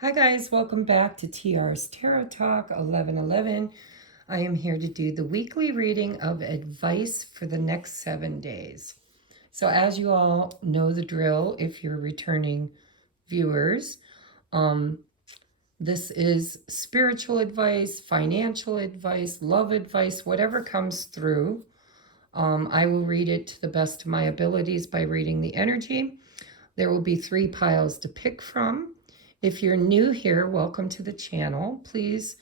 Hi guys, welcome back to TR's Tarot Talk 1111. I am here to do the weekly reading of advice for the next 7 days. So as you all know the drill, if you're returning viewers, this is spiritual advice, financial advice, love advice, whatever comes through. I will read it to the best of my abilities by reading the energy. There will be 3 piles to pick from. If you're new here, welcome to the channel. Please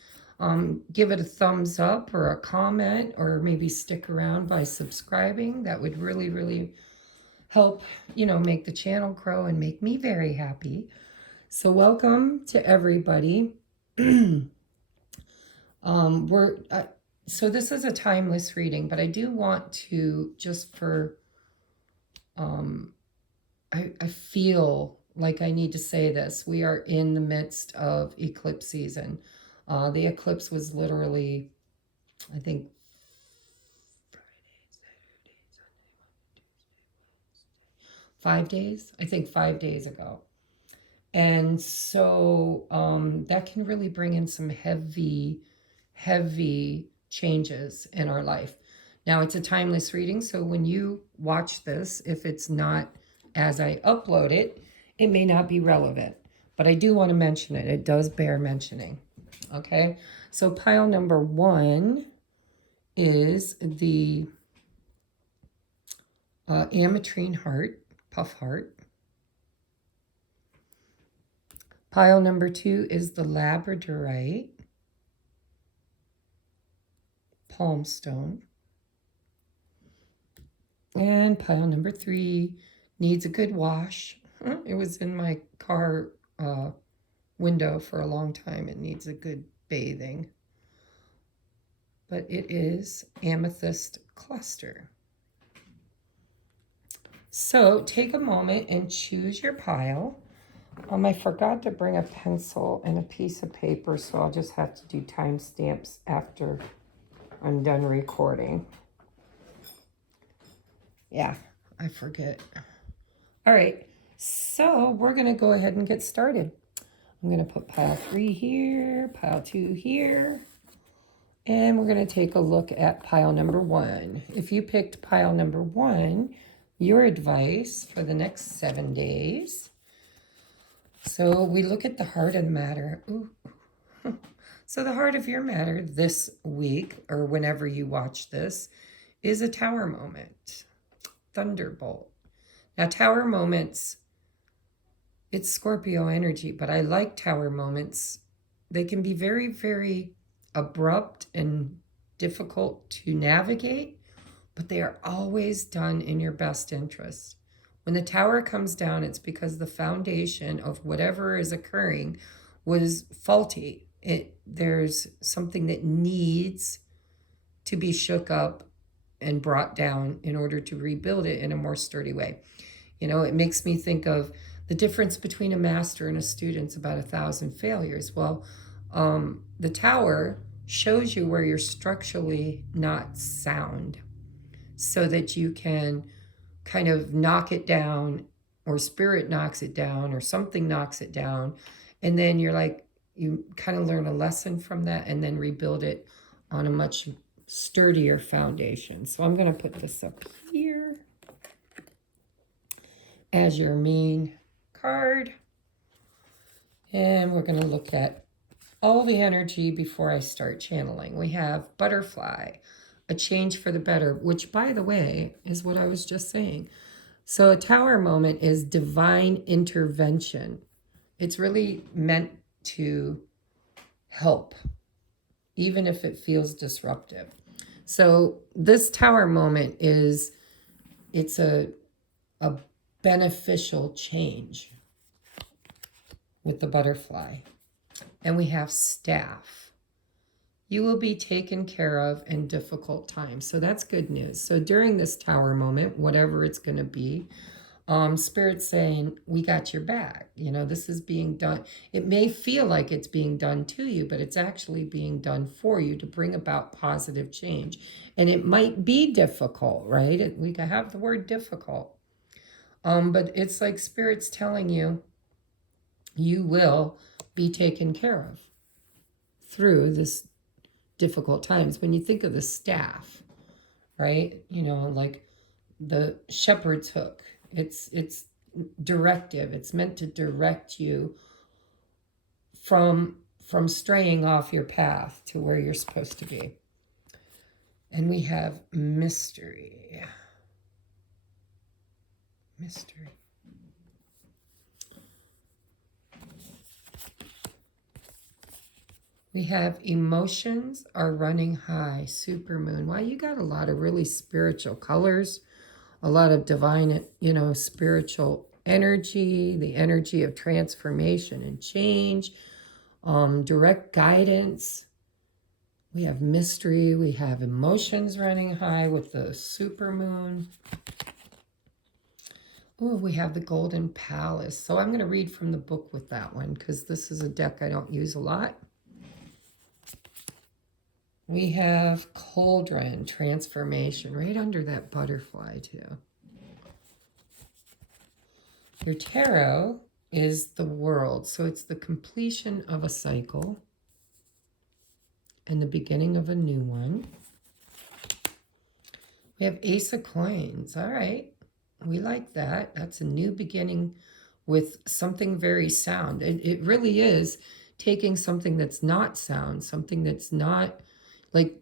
give it a thumbs up or a comment, or maybe stick around by subscribing. That would really, really help, make the channel grow and make me very happy. So welcome to everybody. So this is a timeless reading, but I do want to, just for, I feel like I need to say this. We are in the midst of eclipse season. The eclipse was literally, I think, Friday, Saturday, Sunday, Monday, Tuesday, Wednesday, 5 days? I think 5 days ago. And so that can really bring in some heavy, heavy changes in our life. Now, it's a timeless reading, so when you watch this, if it's not as I upload it, it may not be relevant. But I do want to mention it. It does bear mentioning. Okay, so pile number 1 is the ametrine heart, puff heart. Pile number 2 is the labradorite, palm stone. And pile number 3 needs a good wash. It was in my car window for a long time. It needs a good bathing. But it is amethyst cluster. So take a moment and choose your pile. I forgot to bring a pencil and a piece of paper, so I'll just have to do timestamps after I'm done recording. Yeah, I forget. All right, so we're going to go ahead and get started. I'm going to put pile 3 here, pile 2 here, and we're going to take a look at pile number 1. If you picked pile number 1, your advice for the next 7 days. So we look at the heart of the matter. Ooh. So the heart of your matter this week, or whenever you watch this, is a tower moment. Thunderbolt. Now, tower moments, it's Scorpio energy, but I like tower moments. They can be very, very abrupt and difficult to navigate, but they are always done in your best interest. When the tower comes down, it's because the foundation of whatever is occurring was faulty. There's something that needs to be shook up and brought down in order to rebuild it in a more sturdy way. It makes me think of the difference between a master and a student's about 1,000 failures. Well, the tower shows you where you're structurally not sound so that you can kind of knock it down, or spirit knocks it down, or something knocks it down. And then you kind of learn a lesson from that and then rebuild it on a much sturdier foundation. So I'm going to put this up here as your main card. And we're going to look at all the energy before I start channeling. We have butterfly, a change for the better, which, by the way, is what I was just saying. So a tower moment is divine intervention. It's really meant to help, even if it feels disruptive. So this tower moment it's a beneficial change with the butterfly. And we have staff. You will be taken care of in difficult times. So that's good news. So during this tower moment, whatever it's going to be, Spirit's saying, we got your back. This is being done. It may feel like it's being done to you, but it's actually being done for you to bring about positive change. And it might be difficult, right? We can have the word difficult. But it's like Spirit's telling you, you will be taken care of through this difficult times. When you think of the staff, right? You know, like the shepherd's hook. It's directive. It's meant to direct you from straying off your path to where you're supposed to be. And we have mystery. Mystery. We have emotions are running high, supermoon. Wow, you got a lot of really spiritual colors, a lot of divine, you know, spiritual energy, the energy of transformation and change, direct guidance. We have mystery. We have emotions running high with the supermoon. Oh, we have the Golden Palace. So I'm going to read from the book with that one because this is a deck I don't use a lot. We have Cauldron, transformation, right under that butterfly too. Your tarot is the World. So it's the completion of a cycle and the beginning of a new one. We have Ace of Coins. All right. We like that. That's a new beginning with something very sound. It really is taking something that's not sound, something that's not like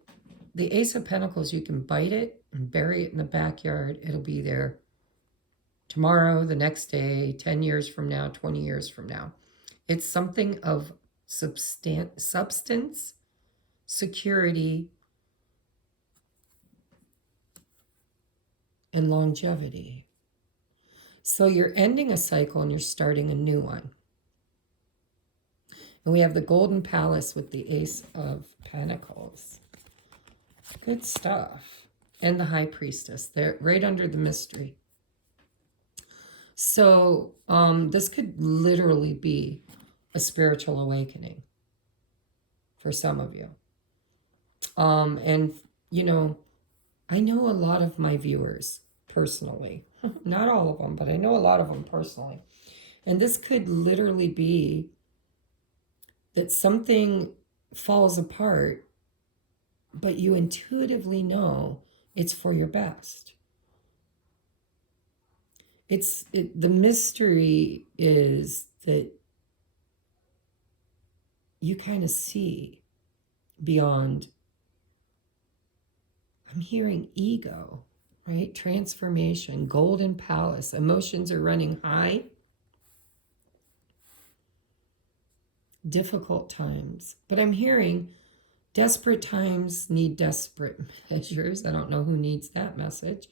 the Ace of Pentacles. You can bite it and bury it in the backyard. It'll be there tomorrow, the next day, 10 years from now, 20 years from now. It's something of substance, security, and longevity. So you're ending a cycle and you're starting a new one. And we have the Golden Palace with the Ace of Pentacles. Good stuff. And the High Priestess. They're right under the mystery. So this could literally be a spiritual awakening for some of you. And, you know, I know a lot of my viewers personally. Not all of them, but I know a lot of them personally. And this could literally be that something falls apart, but you intuitively know it's for your best. The mystery is that you kind of see beyond. I'm hearing ego, right? Transformation, Golden Palace, emotions are running high. Difficult times. But I'm hearing desperate times need desperate measures. I don't know who needs that message.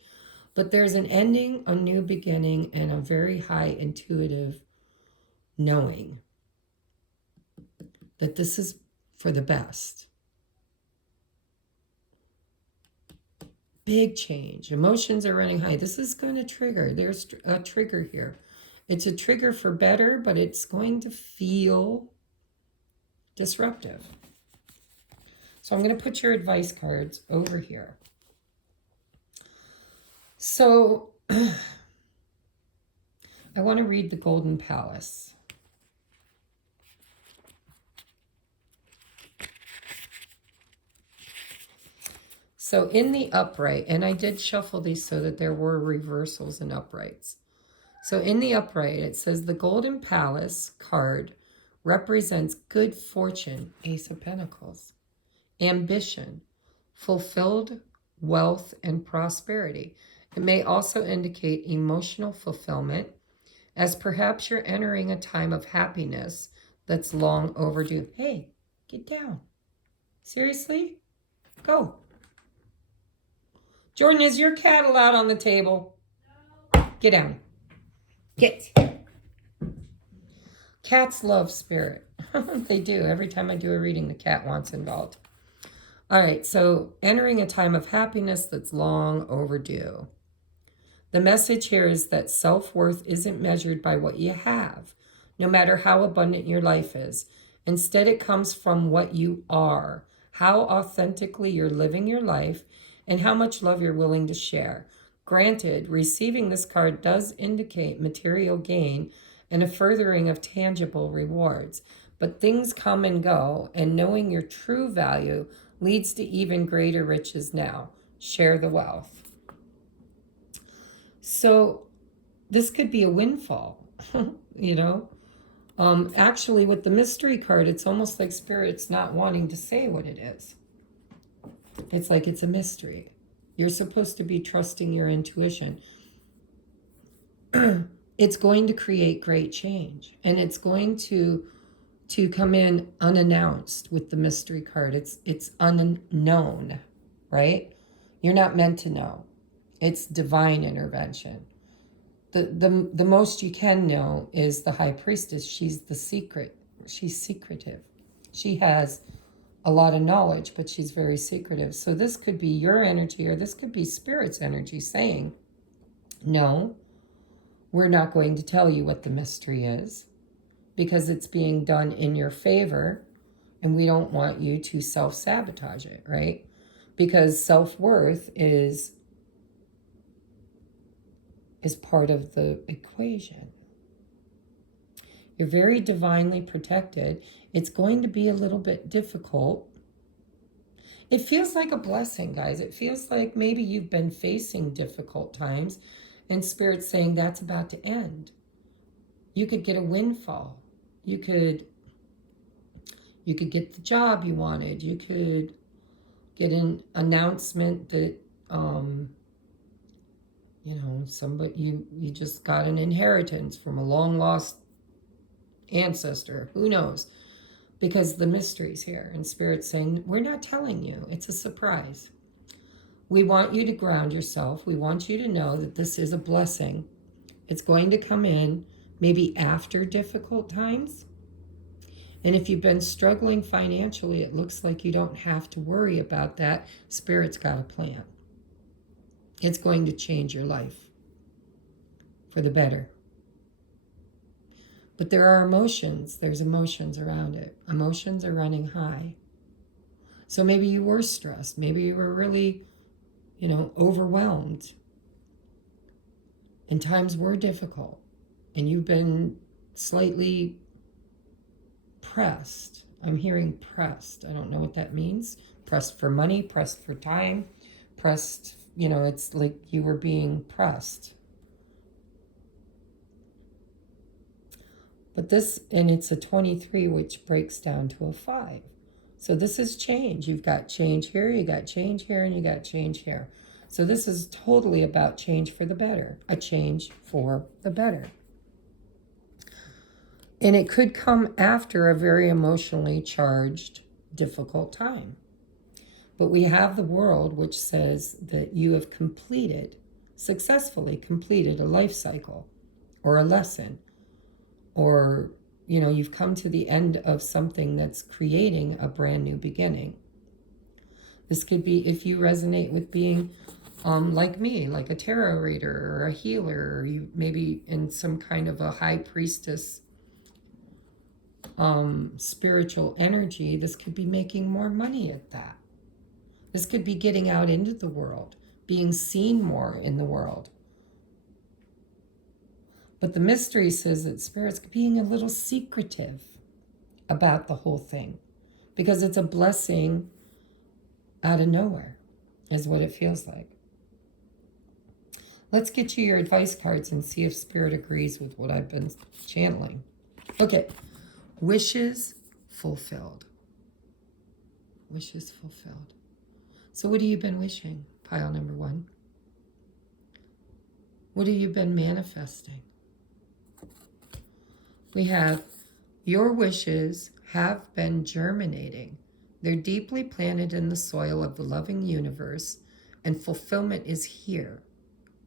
But there's an ending, a new beginning, and a very high intuitive knowing that this is for the best. Big change. Emotions are running high. This is going to trigger. There's a trigger here. It's a trigger for better, but it's going to feel disruptive. So I'm going to put your advice cards over here. So I want to read the Golden Palace. So in the upright, and I did shuffle these so that there were reversals and uprights. So in the upright, it says the Golden Palace card represents good fortune, Ace of Pentacles, ambition, fulfilled wealth, and prosperity. It may also indicate emotional fulfillment, as perhaps you're entering a time of happiness that's long overdue. Hey, get down. Seriously? Go. Jordan, is your cat allowed on the table? No. Get down. Get. Cats love spirit. They do. Every time I do a reading, the cat wants involved. All right, so entering a time of happiness that's long overdue. The message here is that self-worth isn't measured by what you have, no matter how abundant your life is. Instead, it comes from what you are, how authentically you're living your life, and how much love you're willing to share. Granted, receiving this card does indicate material gain and a furthering of tangible rewards, But things come and go, and knowing your true value leads to even greater riches now. Share the wealth. So this could be a windfall, you know. Actually, with the mystery card, it's almost like Spirit's not wanting to say what it is. It's like it's a mystery. You're supposed to be trusting your intuition. It's going to create great change, and it's going to come in unannounced with the mystery card. It's unknown, right? You're not meant to know. It's divine intervention. The most you can know is the high priestess. She's the secret. She's secretive. She has a lot of knowledge, but she's very secretive. So this could be your energy, or this could be Spirit's energy saying, no, we're not going to tell you what the mystery is, because it's being done in your favor, and we don't want you to self-sabotage it, right? Because self-worth is part of the equation. You're very divinely protected. It's going to be a little bit difficult. It feels like a blessing, guys. It feels like maybe you've been facing difficult times, and Spirit's saying that's about to end. You could get a windfall. You could get the job you wanted. You could get an announcement that, you know, somebody, you just got an inheritance from a long lost ancestor. Who knows? Because the mystery's here, and Spirit's saying, we're not telling you. It's a surprise. We want you to ground yourself. We want you to know that this is a blessing. It's going to come in maybe after difficult times. And if you've been struggling financially, it looks like you don't have to worry about that. Spirit's got a plan. It's going to change your life for the better. But there are emotions. There's emotions around it. Emotions are running high. So maybe you were stressed. Maybe you were really, you know, overwhelmed. And times were difficult. And you've been slightly pressed. I'm hearing pressed. I don't know what that means. Pressed for money, pressed for time, pressed, you know, it's like you were being pressed. But this, and it's a 23, which breaks down to a 5. So this is change. You've got change here, you got change here, and you got change here. So this is totally about change for the better. A change for the better. And it could come after a very emotionally charged, difficult time. But we have the world, which says that you have successfully completed a life cycle or a lesson, or, you know, you've come to the end of something that's creating a brand new beginning. This could be, if you resonate with being like me, like a tarot reader or a healer, or you maybe in some kind of a high priestess spiritual energy, this could be making more money at that. This could be getting out into the world, being seen more in the world. But the mystery says that Spirit's being a little secretive about the whole thing, because it's a blessing out of nowhere, is what it feels like. Let's get you your advice cards and see if Spirit agrees with what I've been channeling. Okay, wishes fulfilled. Wishes fulfilled. So what have you been wishing? Pile number 1. What have you been manifesting? We have, your wishes have been germinating. They're deeply planted in the soil of the loving universe, and fulfillment is here,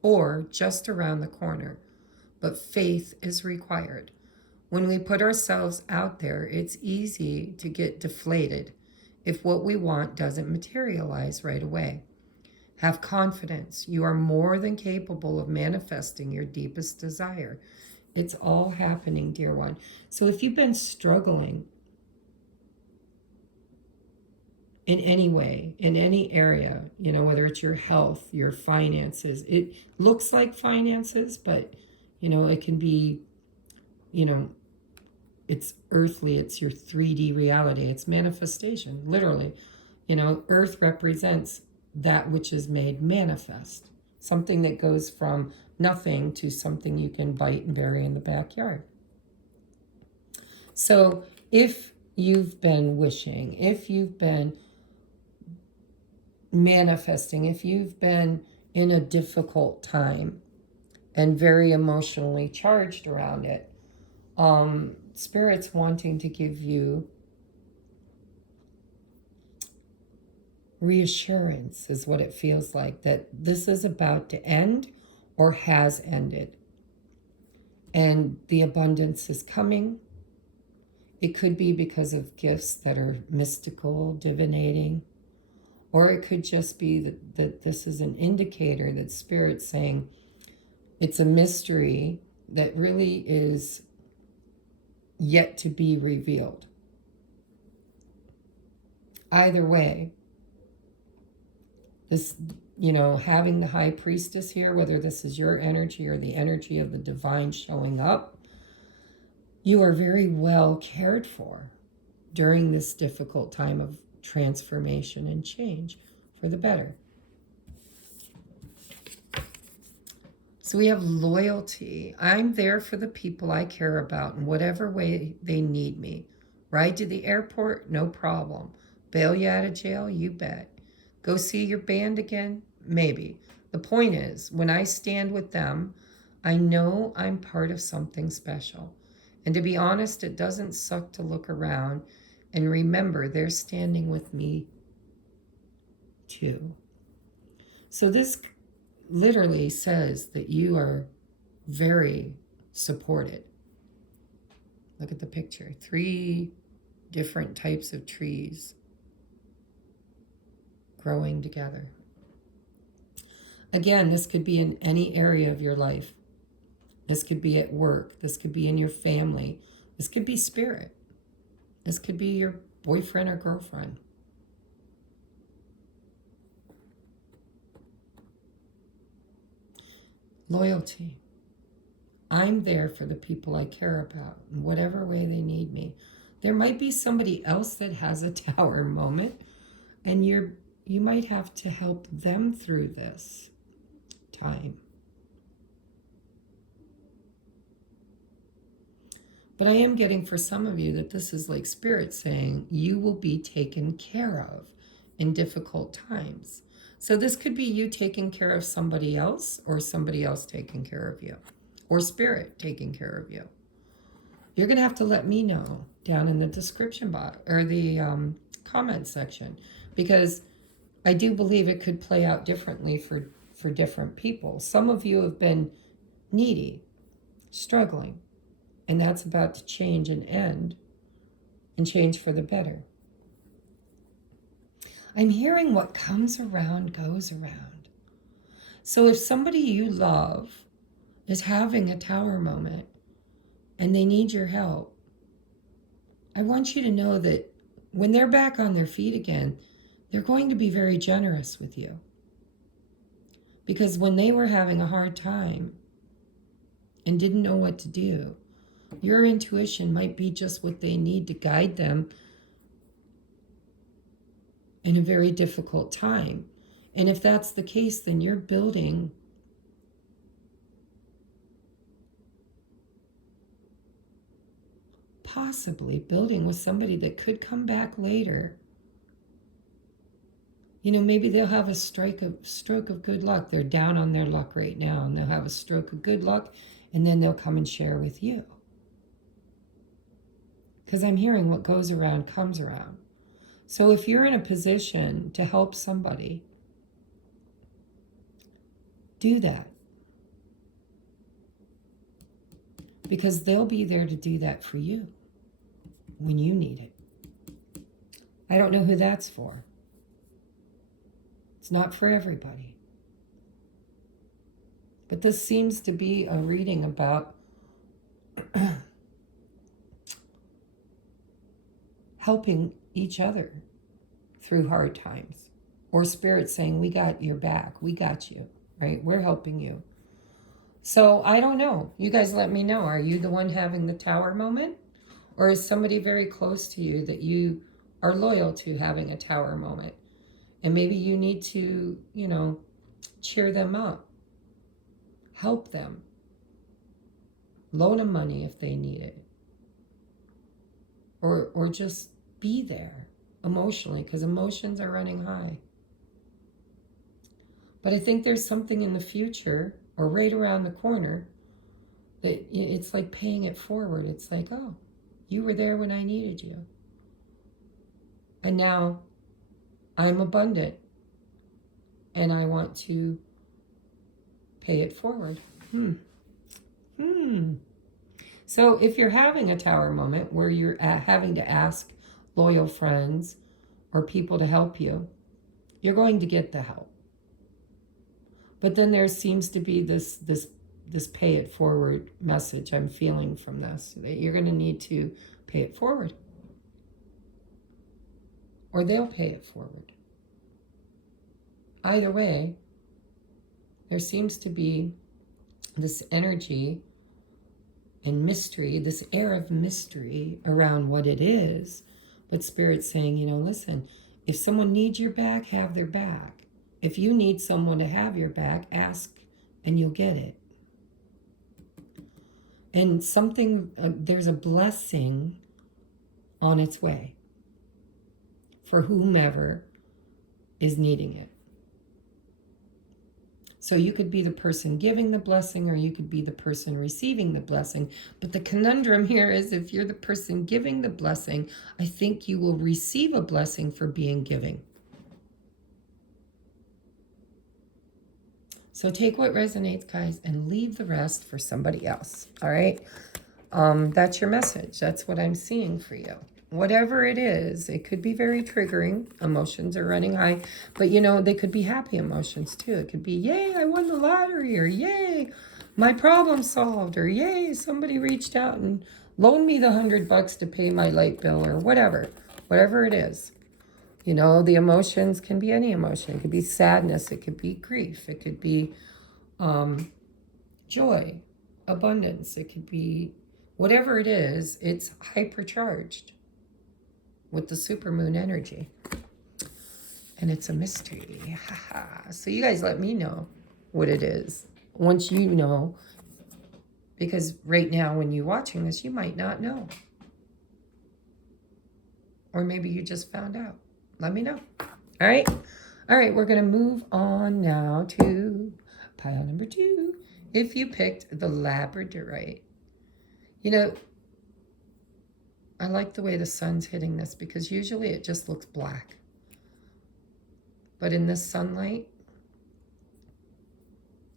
or just around the corner. But faith is required. When we put ourselves out there, it's easy to get deflated if what we want doesn't materialize right away. Have confidence. You are more than capable of manifesting your deepest desire. It's all happening, dear one. So if you've been struggling in any way, in any area, you know, whether it's your health, your finances, it looks like finances, but, you know, it can be, you know, it's earthly, it's your 3D reality, it's manifestation, literally. You know, earth represents that which is made manifest, something that goes from nothing to something you can bite and bury in the backyard. So if you've been wishing, if you've been manifesting, if you've been in a difficult time and very emotionally charged around it, Spirit's wanting to give you reassurance, is what it feels like, that this is about to end or has ended. And the abundance is coming. It could be because of gifts that are mystical, divinating, or it could just be that this is an indicator that Spirit's saying it's a mystery that really is yet to be revealed. Either way, this, you know, having the High Priestess here, whether this is your energy or the energy of the divine showing up, you are very well cared for during this difficult time of transformation and change for the better. So we have loyalty. I'm there for the people I care about in whatever way they need me. Ride to the airport? No problem. Bail you out of jail? You bet. Go see your band again? Maybe. The point is, when I stand with them, I know I'm part of something special. And to be honest, it doesn't suck to look around and remember they're standing with me too. So this literally says that you are very supported. Look at the picture. 3 different types of trees growing together. Again, this could be in any area of your life. This could be at work. This could be in your family. This could be spirit. This could be your boyfriend or girlfriend. Loyalty. I'm there for the people I care about in whatever way they need me. There might be somebody else that has a tower moment, and you might have to help them through this time. But I am getting for some of you that this is like Spirit saying you will be taken care of in difficult times. So this could be you taking care of somebody else, or somebody else taking care of you, or Spirit taking care of you. You're going to have to let me know down in the description box or the comment section, because I do believe it could play out differently for different people. Some of you have been needy, struggling, and that's about to change and end and change for the better. I'm hearing what comes around goes around. So if somebody you love is having a tower moment and they need your help, I want you to know that when they're back on their feet again, they're going to be very generous with you. Because when they were having a hard time and didn't know what to do, your intuition might be just what they need to guide them in a very difficult time. And if that's the case, then you're building possibly building with somebody that could come back later. You know, maybe they'll have a stroke of good luck. They're down on their luck right now, and they'll have a stroke of good luck, and then they'll come and share with you. Because I'm hearing what goes around comes around. So if you're in a position to help somebody, do that. Because they'll be there to do that for you when you need it. I don't know who that's for. It's not for everybody. But this seems to be a reading about helping each other through hard times. Or Spirit saying, we got your back. We got you, right? We're helping you. So I don't know. You guys let me know. Are you the one having the tower moment? Or is somebody very close to you that you are loyal to having a tower moment? And maybe you need to, you know, cheer them up, help them, loan them money if they need it, or just be there emotionally, because emotions are running high. But I think there's something in the future or right around the corner that it's like paying it forward. It's like, oh, you were there when I needed you. And now I'm abundant and I want to pay it forward. So if you're having a tower moment where you're having to ask loyal friends or people to help you, you're going to get the help. But then there seems to be this pay it forward message I'm feeling from this, that you're going to need to pay it forward. Or they'll pay it forward. Either way, there seems to be this energy and mystery, this air of mystery around what it is. But Spirit's saying, you know, listen, if someone needs your back, have their back. If you need someone to have your back, ask and you'll get it. And something, there's a blessing on its way for whomever is needing it. So you could be the person giving the blessing, or you could be the person receiving the blessing. But the conundrum here is, if you're the person giving the blessing, I think you will receive a blessing for being giving. So take what resonates, guys, and leave the rest for somebody else. All right? That's your message. That's what I'm seeing for you. Whatever it is, it could be very triggering. Emotions are running high. But, you know, they could be happy emotions, too. It could be, yay, I won the lottery, or yay, my problem solved, or yay, somebody reached out and loaned me the $100 to pay my light bill, or whatever. Whatever it is. You know, the emotions can be any emotion. It could be sadness. It could be grief. It could be joy, abundance. It could be whatever it is. It's hypercharged with the supermoon energy. And it's a mystery. So you guys let me know what it is. Once you know. Because right now when you're watching this, you might not know. Or maybe you just found out. Let me know. All right. All right. We're going to move on now to pile number 2. If you picked the labradorite. You know, I like the way the sun's hitting this, because usually it just looks black. But in this sunlight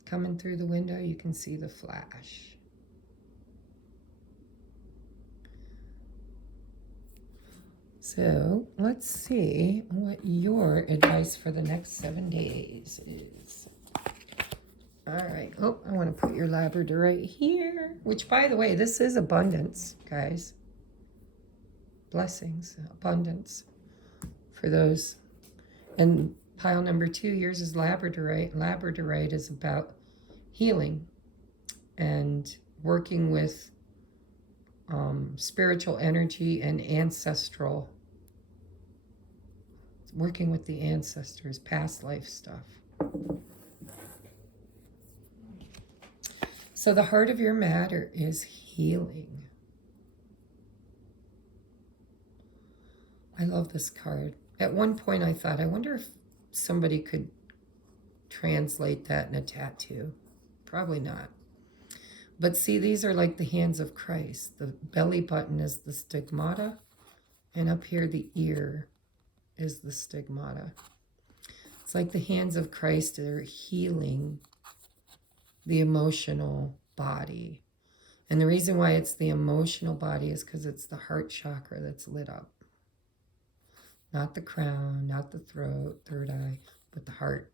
coming through the window, you can see the flash. So let's see what your advice for the next 7 days is. All right. Oh, I want to put your labradorite here, which, by the way, this is abundance, guys. Blessings, abundance for those. And pile number 2, yours is labradorite. Labradorite is about healing and working with spiritual energy and ancestral, working with the ancestors, past life stuff. So the heart of your matter is healing. I love this card. At one point I thought, I wonder if somebody could translate that in a tattoo. Probably not. But see, these are like the hands of Christ. The belly button is the stigmata, and up here the ear is the stigmata. It's like the hands of Christ are healing the emotional body. And the reason why it's the emotional body is because it's the heart chakra that's lit up. Not the crown, not the throat, third eye, but the heart.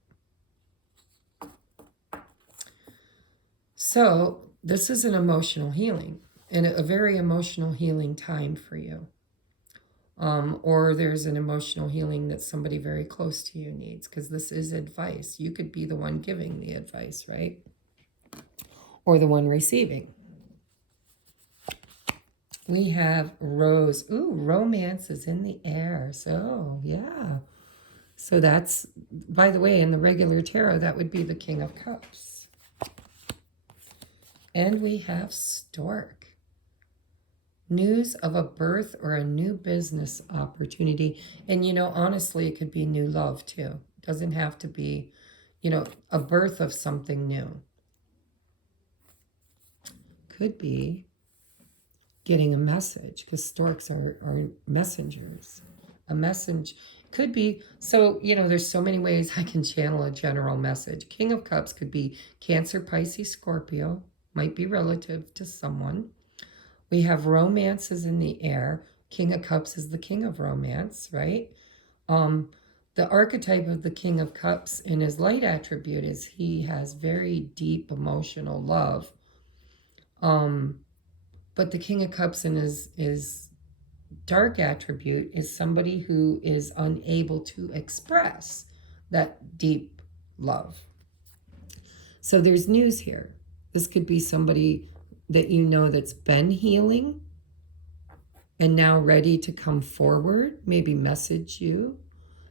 So this is an emotional healing, and a very emotional healing time for you. Or there's an emotional healing that somebody very close to you needs, because this is advice. You could be the one giving the advice, right? Or the one receiving. We have Rose. Ooh, romance is in the air. So, yeah. So that's, by the way, in the regular tarot, that would be the King of Cups. And we have Stork. News of a birth or a new business opportunity. And, you know, honestly, it could be new love too. It doesn't have to be, you know, a birth of something new. Could be getting a message, because storks are messengers. A message could be, so, you know, there's so many ways I can channel a general message. King of Cups could be Cancer, Pisces, Scorpio. Might be relative to someone. We have romances in the air. King of Cups is the king of romance, right? The archetype of the King of Cups in his light attribute is he has very deep emotional love. But the King of Cups in his dark attribute is somebody who is unable to express that deep love. So there's news here. This could be somebody that you know that's been healing and now ready to come forward, maybe message you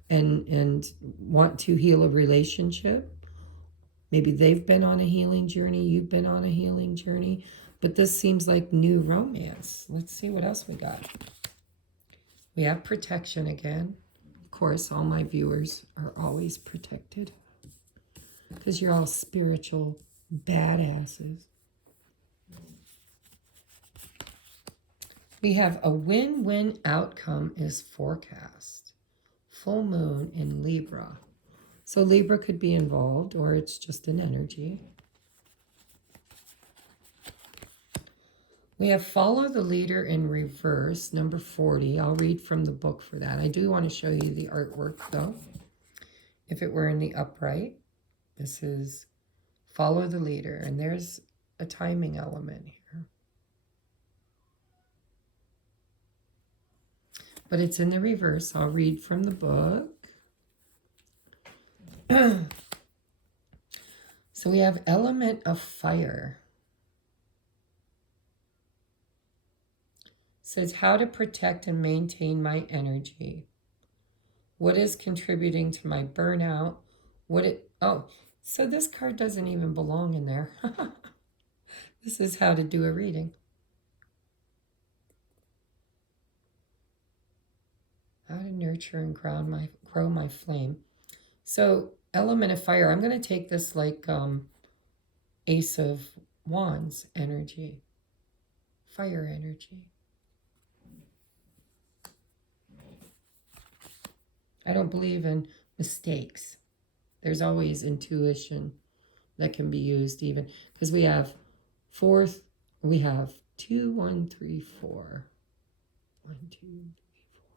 and want to heal a relationship. Maybe they've been on a healing journey, you've been on a healing journey, but this seems like new romance. Let's see what else we got. We have protection again. Of course, all my viewers are always protected because you're all spiritual badasses. We have a win-win outcome is forecast. Full moon in Libra. So Libra could be involved, or it's just an energy. We have follow the leader in reverse, number 40. I'll read from the book for that. I do want to show you the artwork, though. If it were in the upright, this is follow the leader. And there's a timing element here. But it's in the reverse. I'll read from the book. So we have element of fire. Says how to protect and maintain my energy. What is contributing to my burnout? So this card doesn't even belong in there. This is how to do a reading. How to nurture and grow my flame. So element of fire, I'm going to take this like Ace of Wands energy. Fire energy. I don't believe in mistakes. There's always intuition that can be used even. Because we have fourth, we have 2, 1, 3, 4. 1, 2, 3, 4.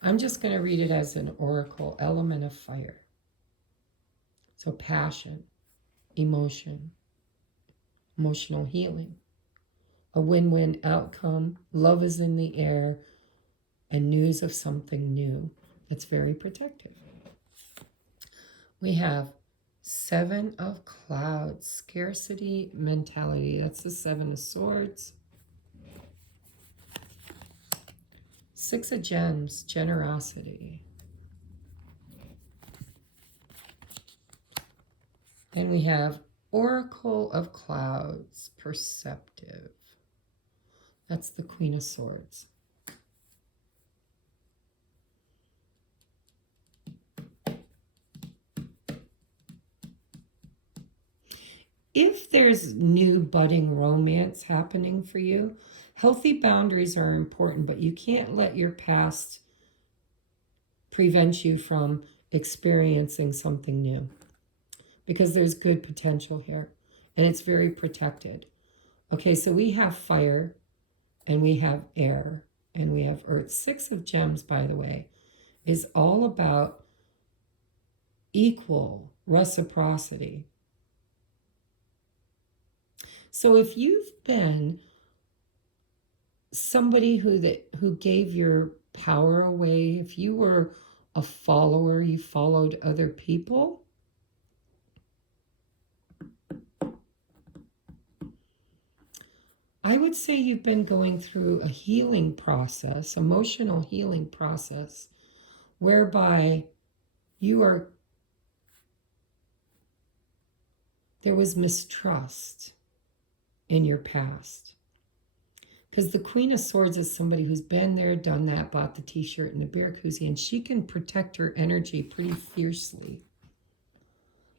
I'm just going to read it as an oracle, element of fire. So passion, emotion, emotional healing, a win-win outcome, love is in the air, and news of something new. That's very protective. We have 7 of Clouds, scarcity mentality. That's the 7 of Swords. 6 of Gems, generosity. And we have Oracle of Clouds, perceptive. That's the Queen of Swords. If there's new budding romance happening for you, healthy boundaries are important, but you can't let your past prevent you from experiencing something new, because there's good potential here and it's very protected. Okay, so we have fire and we have air and we have earth. 6 of Gems, by the way, is all about equal reciprocity. So if you've been somebody who gave your power away, if you were a follower. You followed other people. I would say you've been going through a healing process, emotional healing process, whereby there was mistrust in your past. Because the Queen of Swords is somebody who's been there, done that, bought the t-shirt and the bear koozie, and she can protect her energy pretty fiercely.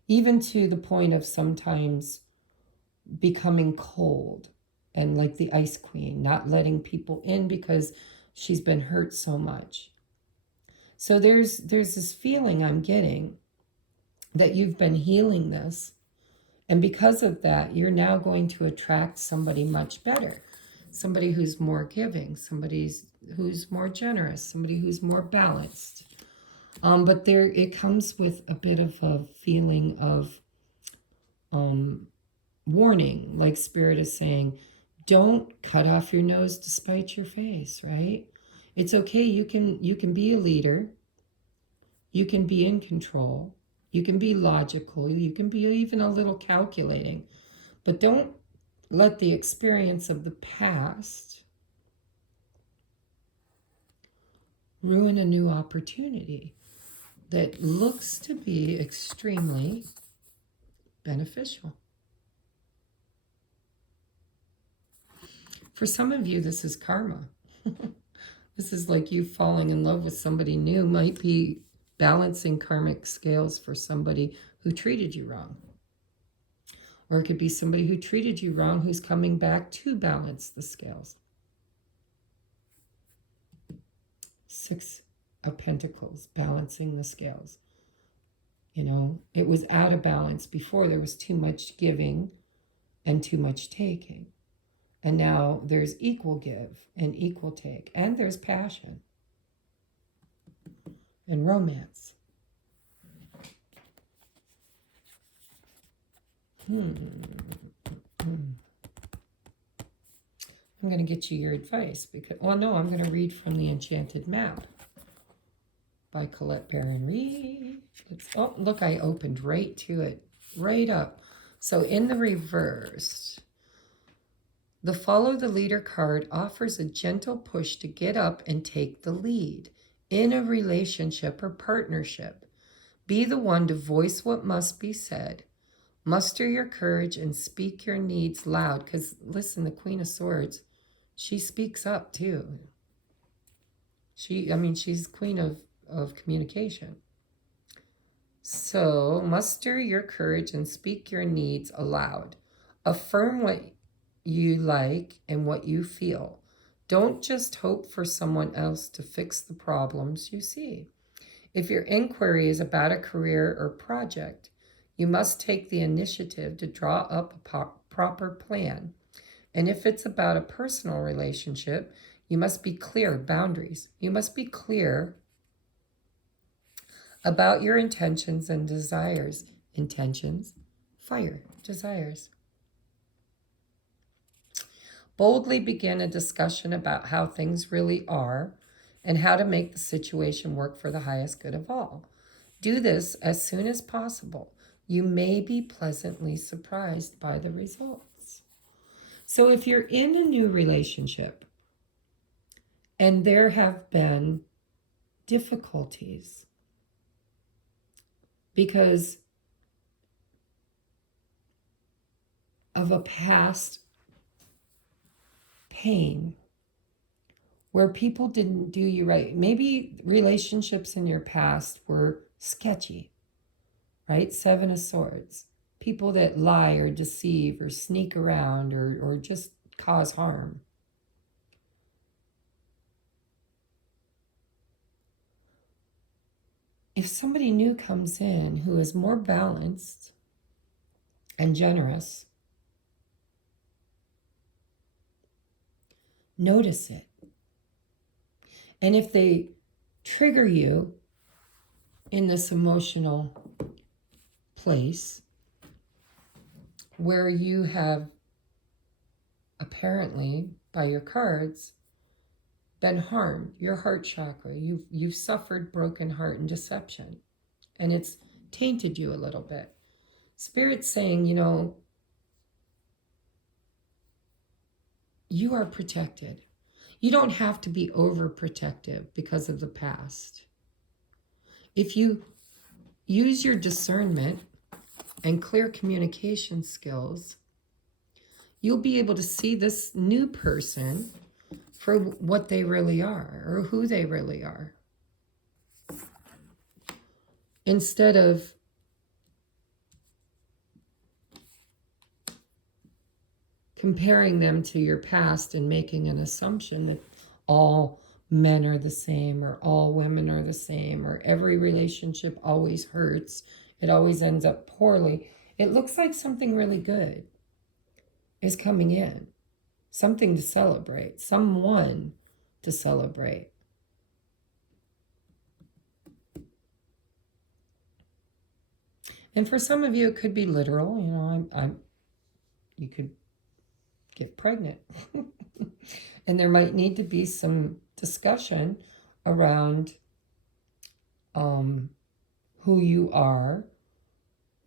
Even to the point of sometimes becoming cold and like the Ice Queen, not letting people in because she's been hurt so much. So there's this feeling I'm getting that you've been healing this. And because of that, you're now going to attract somebody much better. Somebody who's more giving, somebody who's more generous, somebody who's more balanced. But it comes with a bit of a feeling of warning, like Spirit is saying, don't cut off your nose to spite your face, right? It's okay, you can be a leader, you can be in control, you can be logical, you can be even a little calculating, but don't let the experience of the past ruin a new opportunity that looks to be extremely beneficial. For some of you, this is karma. This is like you falling in love with somebody new, might be balancing karmic scales for somebody who treated you wrong. Or it could be somebody who treated you wrong who's coming back to balance the scales. 6 of Pentacles, balancing the scales. You know, it was out of balance before. There was too much giving and too much taking. And now there's equal give and equal take. And there's passion and romance. I'm going to get you your advice because, well, no, I'm going to read from the Enchanted Map by Colette Baron Reed. Oh, look, I opened right to it, right up. So in the reverse, the Follow the Leader card offers a gentle push to get up and take the lead in a relationship or partnership. Be the one to voice what must be said. Muster your courage and speak your needs loud. Because listen, the Queen of Swords, she speaks up too. She's queen of communication. So muster your courage and speak your needs aloud. Affirm what you like and what you feel. Don't just hope for someone else to fix the problems you see. If your inquiry is about a career or project, you must take the initiative to draw up a proper plan. And if it's about a personal relationship, you must be clear boundaries. You must be clear about your intentions and desires. Intentions, fire, desires. Boldly begin a discussion about how things really are and how to make the situation work for the highest good of all. Do this as soon as possible. You may be pleasantly surprised by the results. So if you're in a new relationship and there have been difficulties because of a past pain where people didn't do you right. Maybe relationships in your past were sketchy, right? 7 of Swords. People that lie or deceive or sneak around or just cause harm. If somebody new comes in who is more balanced and generous, notice it. And if they trigger you in this emotional place where you have apparently, by your cards, been harmed, your heart chakra. You've suffered broken heart and deception, and it's tainted you a little bit. Spirit's saying, you know, you are protected. You don't have to be overprotective because of the past. If you use your discernment and clear communication skills, you'll be able to see this new person for what they really are or who they really are. Instead of comparing them to your past and making an assumption that all men are the same or all women are the same or every relationship always hurts, it always ends up poorly. It looks like something really good is coming in. Something to celebrate, someone to celebrate. And for some of you, it could be literal. You know, you could get pregnant. And there might need to be some discussion around who you are,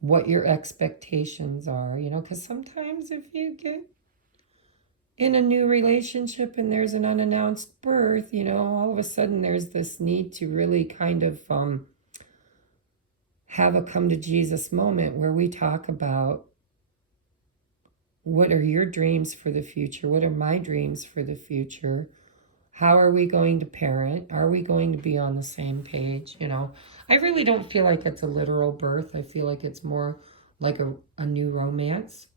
what your expectations are, you know, because sometimes if you get in a new relationship and there's an unannounced birth, you know, all of a sudden there's this need to really kind of have a come to Jesus moment where we talk about what are your dreams for the future? What are my dreams for the future? How are we going to parent? Are we going to be on the same page? You know, I really don't feel like it's a literal birth. I feel like it's more like a new romance.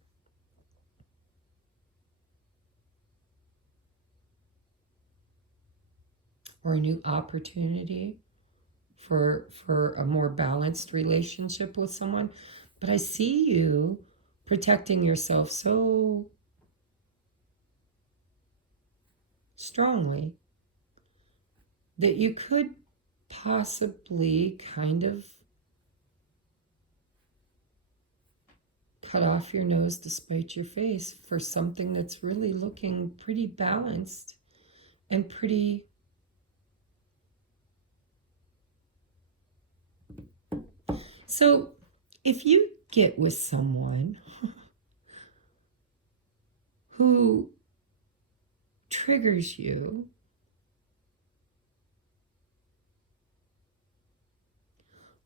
Or a new opportunity for a more balanced relationship with someone. But I see you protecting yourself so strongly that you could possibly kind of cut off your nose to spite your face for something that's really looking pretty balanced and pretty so if you get with someone who triggers you,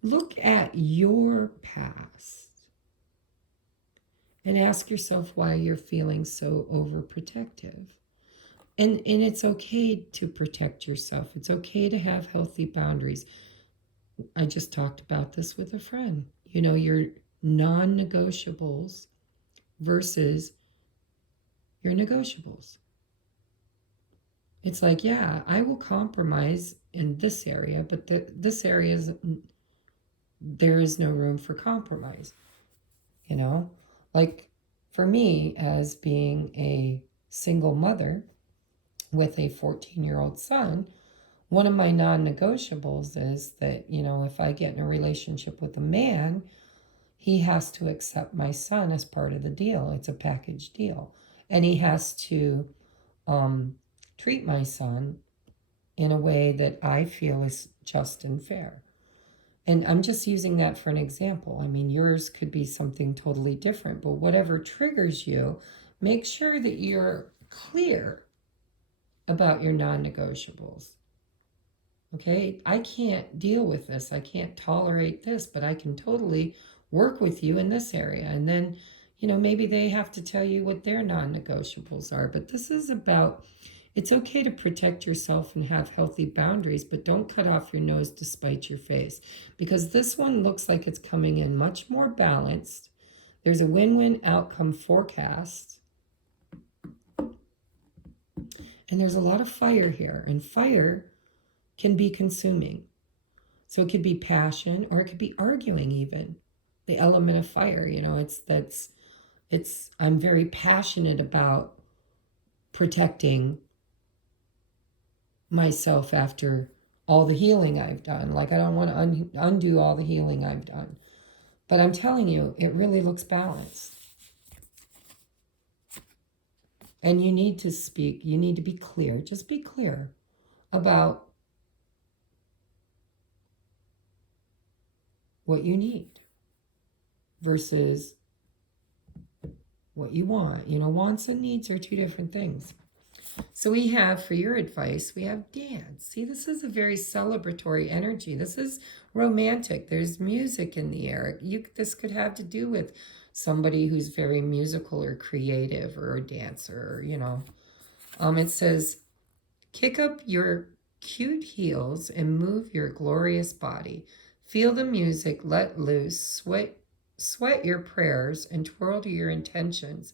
look at your past and ask yourself why you're feeling so overprotective. And it's okay to protect yourself. It's okay to have healthy boundaries. I just talked about this with a friend. You know, your non-negotiables versus your negotiables. It's like, yeah, I will compromise in this area, but this area there is no room for compromise. You know, like for me, as being a single mother with a 14-year-old son, one of my non-negotiables is that, you know, if I get in a relationship with a man, he has to accept my son as part of the deal. It's a package deal. And he has to treat my son in a way that I feel is just and fair. And I'm just using that for an example. I mean, yours could be something totally different, but whatever triggers you, make sure that you're clear about your non-negotiables. Okay, I can't deal with this. I can't tolerate this, but I can totally work with you in this area. And then, you know, maybe they have to tell you what their non-negotiables are. But this is about, it's okay to protect yourself and have healthy boundaries, but don't cut off your nose to spite your face. Because this one looks like it's coming in much more balanced. There's a win-win outcome forecast. And there's a lot of fire here. And fire can be consuming. So it could be passion or it could be arguing even. The element of fire, you know, I'm very passionate about protecting myself after all the healing I've done. Like I don't want to undo all the healing I've done. But I'm telling you, it really looks balanced. And you need to speak, you need to be clear. Just be clear. about what you need versus what you want. You know, wants and needs are two different things. So we have, for your advice, we have dance. See, this is a very celebratory energy. This is romantic. There's music in the air. This could have to do with somebody who's very musical or creative or a dancer, you know. It says, kick up your cute heels and move your glorious body. Feel the music, let loose, sweat your prayers and twirl to your intentions.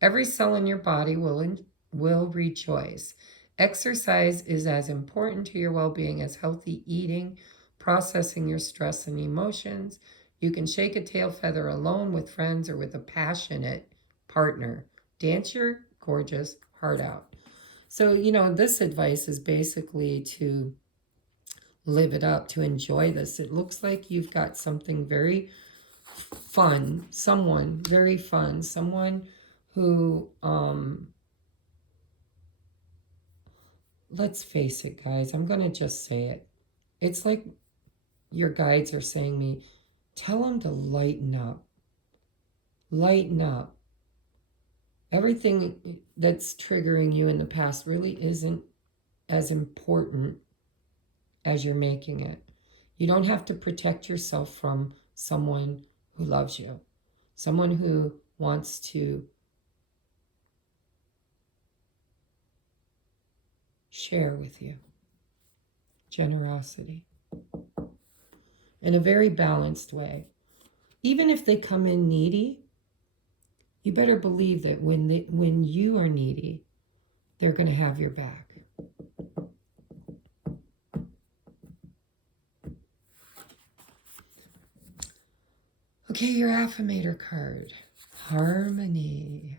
Every cell in your body will rejoice. Exercise is as important to your well-being as healthy eating, processing your stress and emotions. You can shake a tail feather alone, with friends, or with a passionate partner. Dance your gorgeous heart out. So, you know, this advice is basically to live it up, to enjoy this. It looks like you've got something very fun, someone very fun, someone who, let's face it, guys, I'm going to just say it. It's like your guides are saying me, tell them to lighten up. Lighten up. Everything that's triggering you in the past really isn't as important as you're making it. You don't have to protect yourself from someone who loves you, someone who wants to share with you. Generosity. In a very balanced way. Even if they come in needy, you better believe that when you are needy, they're going to have your back. Okay, your affirmator card. Harmony.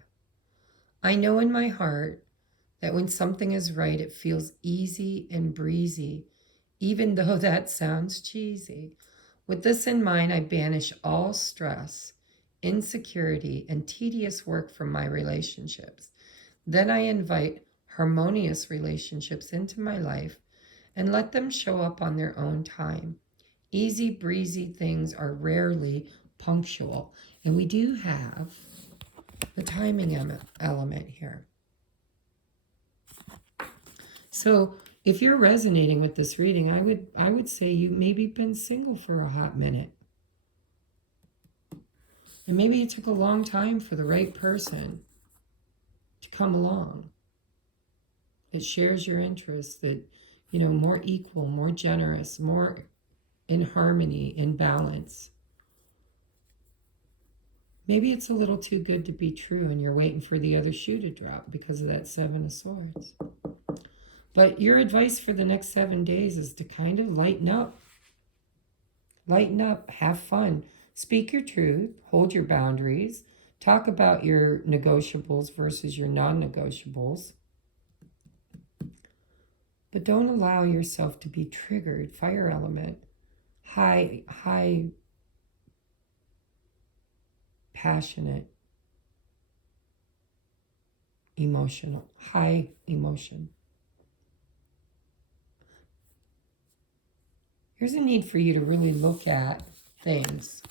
I know in my heart that when something is right, it feels easy and breezy, even though that sounds cheesy. With this in mind, I banish all stress, insecurity, and tedious work from my relationships. Then I invite harmonious relationships into my life and let them show up on their own time. Easy breezy things are rarely punctual. And we do have the timing element here. So if you're resonating with this reading, I would say you maybe been single for a hot minute. And maybe it took a long time for the right person to come along. It shares your interests, that, you know, more equal, more generous, more in harmony, in balance. Maybe it's a little too good to be true and you're waiting for the other shoe to drop because of that Seven of Swords. But your advice for the next 7 days is to kind of lighten up. Lighten up, have fun, speak your truth, hold your boundaries, talk about your negotiables versus your non-negotiables. But don't allow yourself to be triggered. Fire element, high passionate, emotional, high emotion. Here's a need for you to really look at things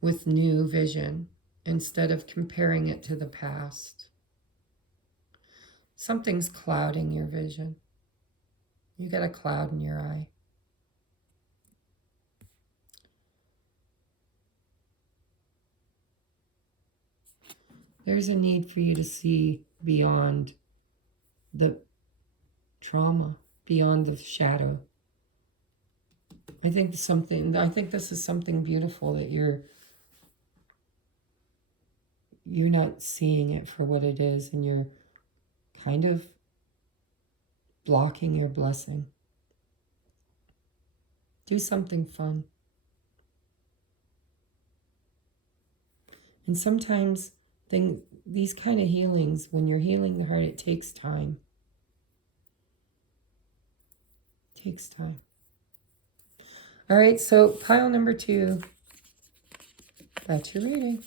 with new vision instead of comparing it to the past. Something's clouding your vision. You got a cloud in your eye. There's a need for you to see beyond the trauma, beyond the shadow. I think this is something beautiful, that you're not seeing it for what it is, and you're kind of blocking your blessing. Do something fun. And sometimes these kind of healings, when you're healing the heart, it takes time. It takes time. All right, so pile number 2. That's your reading.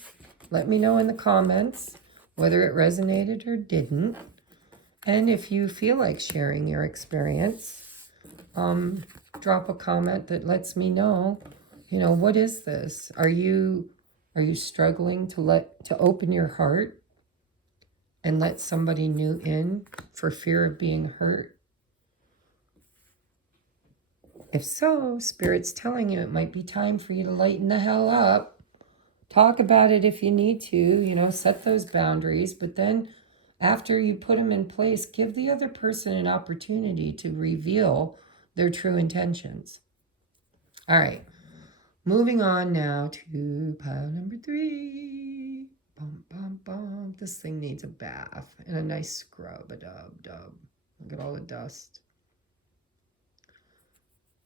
Let me know in the comments whether it resonated or didn't. And if you feel like sharing your experience, drop a comment that lets me know, what is this? Are you struggling to open your heart and let somebody new in for fear of being hurt? If so, Spirit's telling you it might be time for you to lighten the hell up. Talk about it if you need to, set those boundaries. But then after you put them in place, give the other person an opportunity to reveal their true intentions. All right. Moving on now to pile number 3. Bum, bum, bum. This thing needs a bath and a nice scrub. A dub. Look at all the dust.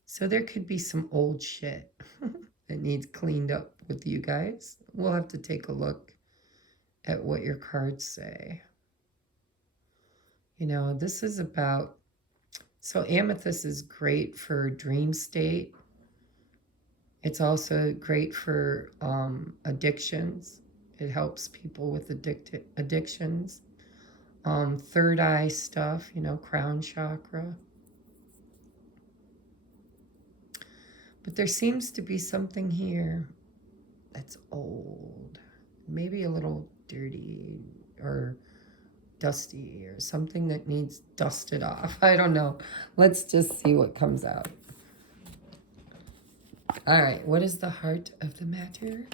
So there could be some old shit that needs cleaned up with you guys. We'll have to take a look at what your cards say. This is about, so amethyst is great for dream state. It's also great for addictions. It helps people with addictions. Third eye stuff, crown chakra. But there seems to be something here that's old, maybe a little dirty or dusty or something that needs dusted off. I don't know. Let's just see what comes out. All right, what is the heart of the matter?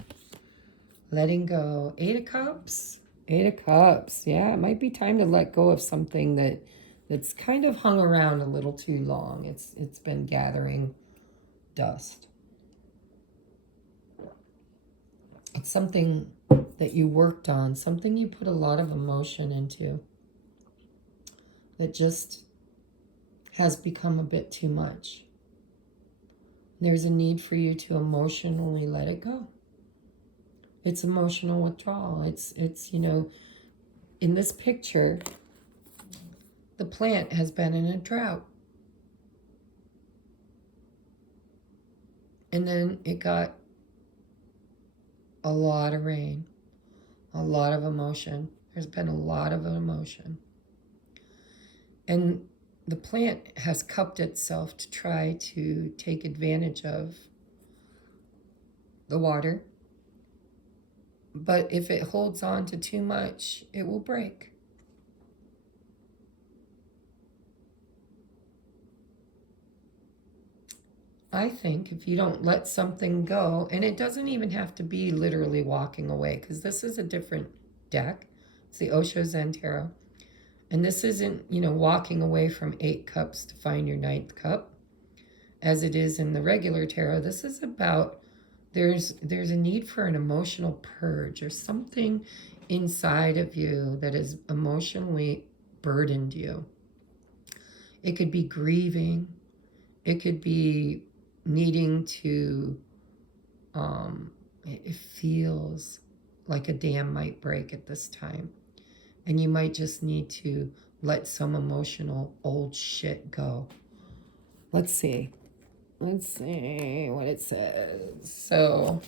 Letting go. 8 of Cups. 8 of Cups. Yeah, it might be time to let go of something that's kind of hung around a little too long. It's been gathering dust. It's something that you worked on, something you put a lot of emotion into that just has become a bit too much. There's a need for you to emotionally let it go. It's emotional withdrawal. It's in this picture, the plant has been in a drought. And then it got a lot of rain, a lot of emotion. There's been a lot of emotion. And the plant has cupped itself to try to take advantage of the water. But if it holds on to too much, it will break. I think if you don't let something go, and it doesn't even have to be literally walking away, because this is a different deck. It's the Osho Zen Tarot. And this isn't, walking away from 8 cups to find your 9th cup, as it is in the regular tarot. This is about there's a need for an emotional purge or something inside of you that has emotionally burdened you. It could be grieving. It could be needing to, it feels like a dam might break at this time. And you might just need to let some emotional old shit go. Let's see what it says. So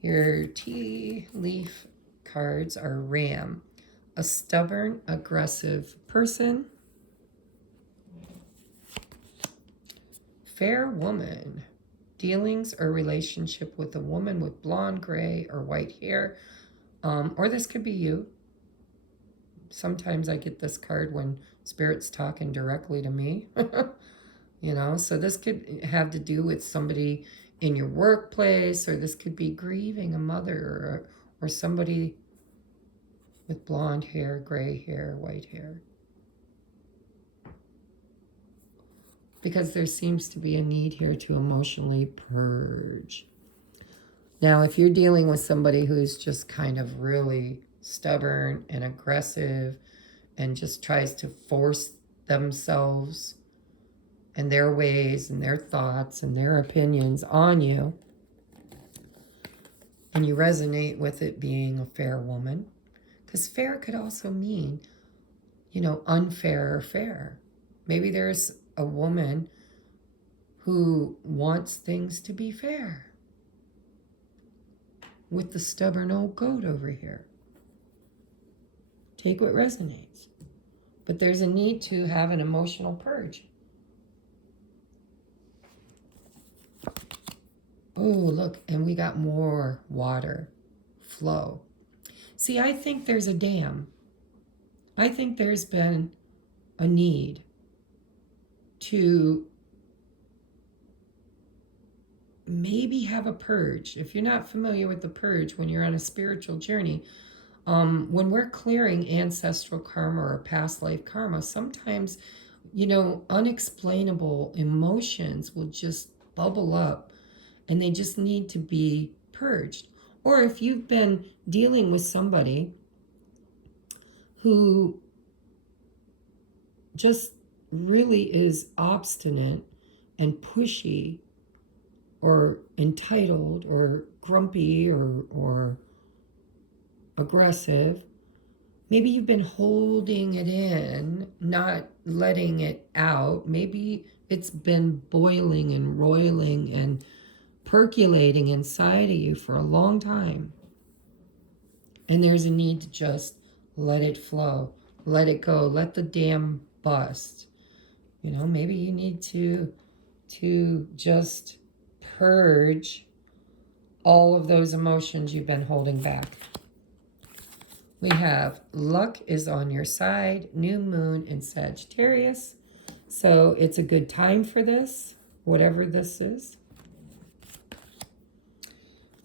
your tea leaf cards are Ram, a stubborn, aggressive person. Fair woman, dealings or relationship with a woman with blonde, gray, or white hair. Or this could be you. Sometimes I get this card when Spirit's talking directly to me. So this could have to do with somebody in your workplace, or this could be grieving a mother or somebody with blonde hair, gray hair, white hair. Because there seems to be a need here to emotionally purge. Now, if you're dealing with somebody who's just kind of really stubborn and aggressive and just tries to force themselves and their ways and their thoughts and their opinions on you, and you resonate with it being a fair woman, because fair could also mean, unfair or fair. Maybe there's a woman who wants things to be fair with the stubborn old goat over here. Take what resonates. but there's a need to have an emotional purge. Oh, look, and we got more water flow. See, I think there's a dam. I think there's been a need to maybe have a purge. If you're not familiar with the purge, when you're on a spiritual journey, when we're clearing ancestral karma or past life karma, sometimes, unexplainable emotions will just bubble up and they just need to be purged. Or if you've been dealing with somebody who just really is obstinate and pushy or entitled or grumpy or aggressive, maybe you've been holding it in, not letting it out. Maybe it's been boiling and roiling and percolating inside of you for a long time. And there's a need to just let it flow, let it go, let the dam bust. Maybe you need to just purge all of those emotions you've been holding back. We have luck is on your side, new moon in Sagittarius. So it's a good time for this, whatever this is.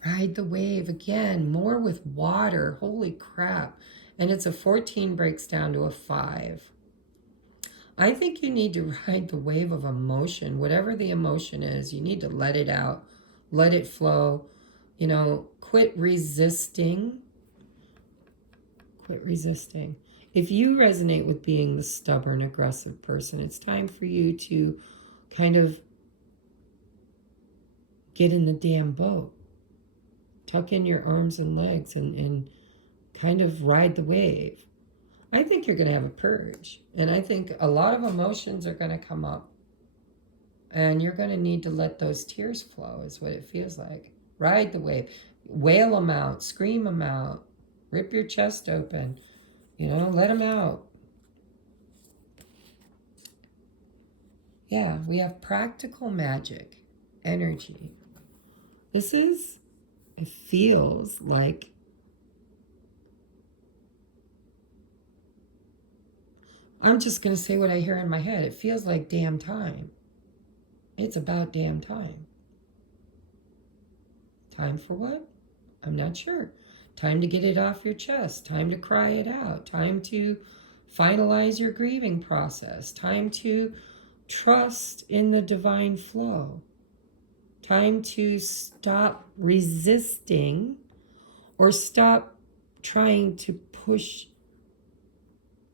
Ride the wave again, more with water. Holy crap. And it's a 14 breaks down to a 5. I think you need to ride the wave of emotion. Whatever the emotion is, you need to let it out, let it flow. Quit resisting. Quit resisting. If you resonate with being the stubborn, aggressive person, it's time for you to kind of get in the damn boat. Tuck in your arms and legs and kind of ride the wave. I think you're going to have a purge. And I think a lot of emotions are going to come up. And you're going to need to let those tears flow, is what it feels like. Ride the wave. Wail them out. Scream them out. Rip your chest open. Let them out. Yeah, we have practical magic energy. It feels like I'm just going to say what I hear in my head. It feels like damn time. It's about damn time. Time for what? I'm not sure. Time to get it off your chest. Time to cry it out. Time to finalize your grieving process. Time to trust in the divine flow. Time to stop resisting or stop trying to push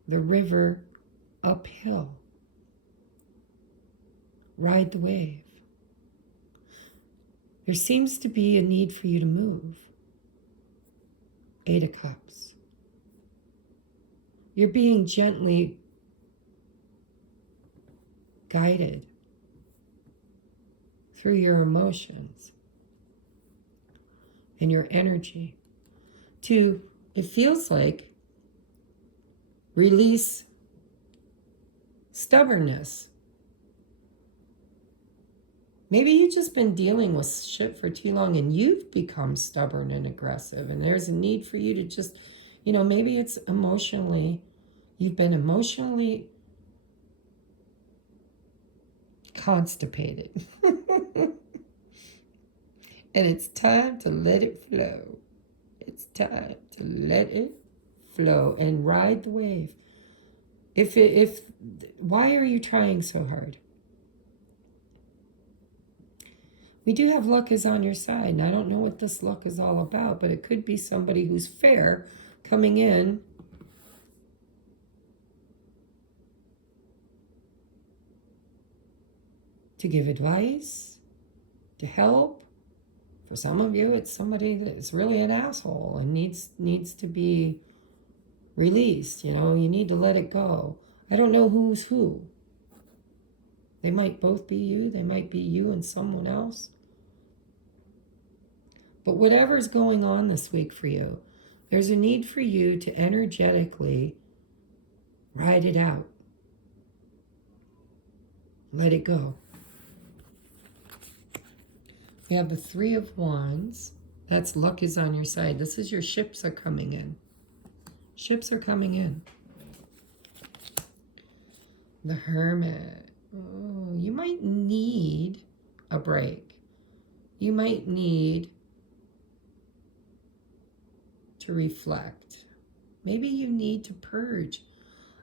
the river uphill. Ride the wave. There seems to be a need for you to move. 8 of Cups. You're being gently guided through your emotions and your energy to, it feels like, release stubbornness. Maybe you've just been dealing with shit for too long and you've become stubborn and aggressive, and there's a need for you to just, maybe it's emotionally, you've been emotionally constipated. And it's time to let it flow. It's time to let it flow and ride the wave. Why are you trying so hard? We do have luck is on your side, and I don't know what this luck is all about, but it could be somebody who's fair coming in to give advice, to help. For some of you, it's somebody that's really an asshole and needs to be released. You need to let it go. I don't know who's who. They might both be you. They might be you and someone else. But whatever's going on this week for you, there's a need for you to energetically Ride it out. Let it go. We have the Three of Wands. That's luck is on your side. This is your ships are coming in. Ships are coming in. The Hermit. Oh, you might need a break. You might need to reflect. Maybe you need to purge.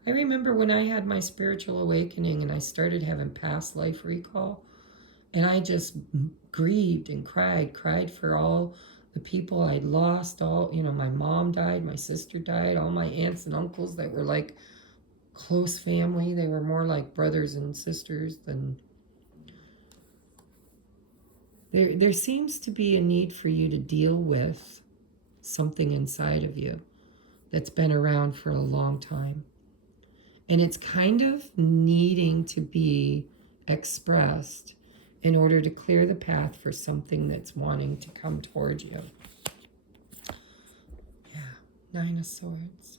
I remember when I had my spiritual awakening and I started having past life recall, and I just grieved and cried for all the people I'd lost. All, you know, my mom died, my sister died, all my aunts and uncles that were like close family. They were more like brothers and sisters than... There seems to be a need for you to deal with something inside of you that's been around for a long time. And it's kind of needing to be expressed in order to clear the path for something that's wanting to come towards you. Yeah, Nine of Swords.